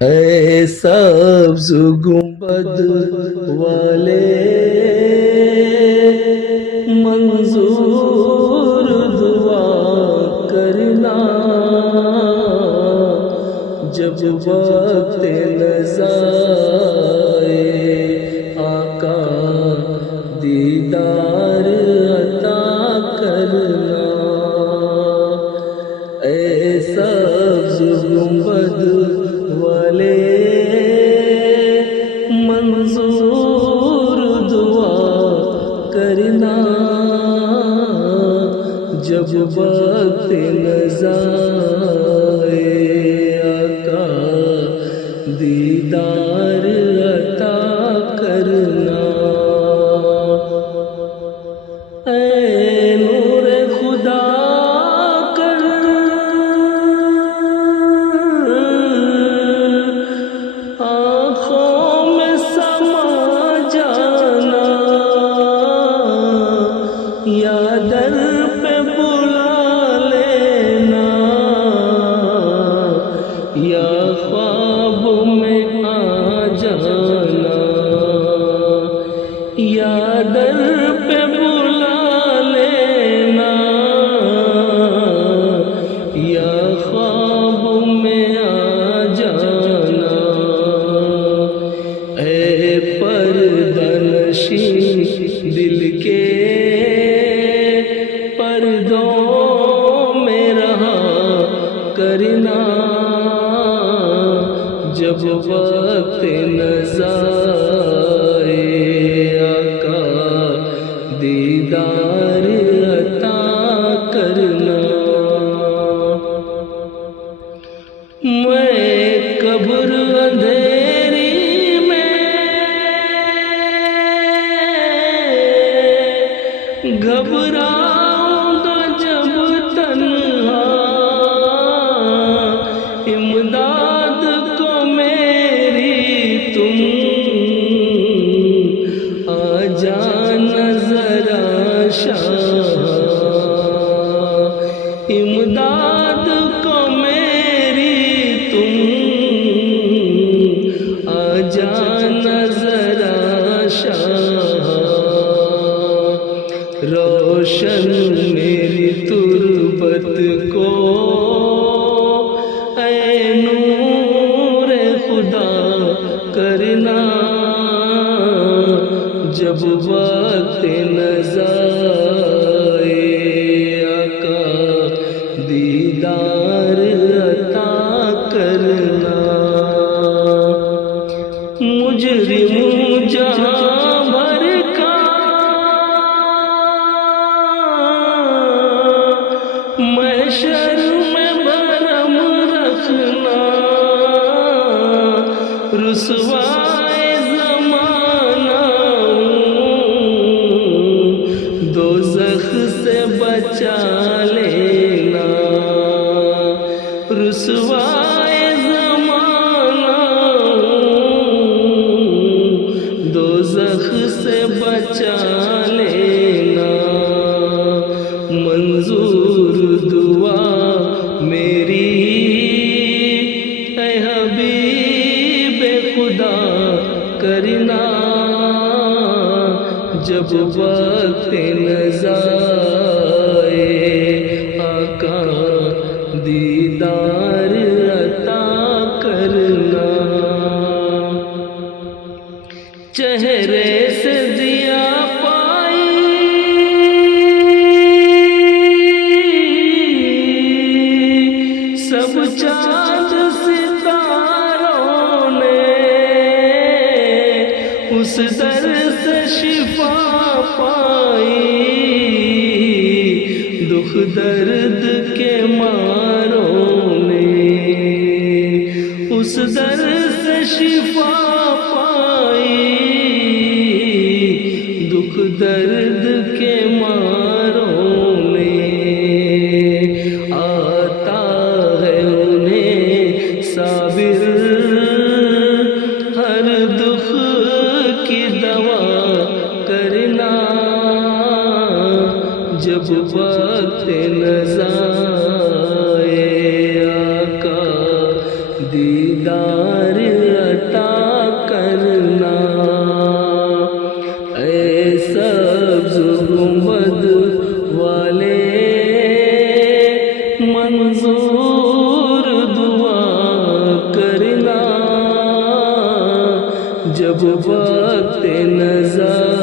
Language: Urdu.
اے سبز گنبد والے منظور دعا کرنا، جب وقت نزائے آقا دیدار عطا کرنا۔ اے سبز گنبد والے منظور دعا کرنا، جب وقت نزائے آقا دیدار عطا کرنا۔ اے نور خدا کر آنکھوں میں سما جانا، یا در پہ بلا لینا، یا خواب میں آ جانا، یا در پہ بلا لینا، یا خواب میں آ جانا۔ اے پردہ نشین دل کے پردوں میں رہا کرنا، جب وقت نزائے آقا دیدار عطا کرنا۔ میں قبر اندھیری میں گھبراؤں گا جب تنہا، امداد کو میری تم آ جانا ذرا شاہ، امداد کو میری تم آ جانا ذرا شاہ، روشن میری تربت کو اے نور خدا کرنا، جب وقت نزائے آقا دیدار عطا کرنا۔ مجرم جہاں بھر کا محشر میں بھرم رکھنا، رسوائے زمانہ دوزخ سے بچا لینا، رسوائے زمانہ دوزخ سے بچا لینا۔ منظور دعا میری اے حبیب خدا کرنا، جب وقت نزائے آقا دیدار عطا کرنا۔ چہرے سے دیا پائی سب چاند ستاروں نے، اس در سے شفا پائی، دکھ درد کے ماروں نے، اس در سے شفا پائی، دکھ درد کے ماروں نے۔ آتا ہے انہیں صابر ہر دکھ کی دوا کرنا، جب وقت نزائے آقا دیدار عطا کرنا، اے سبز گنبد والے منظور دعا کرنا، جب وقت نظر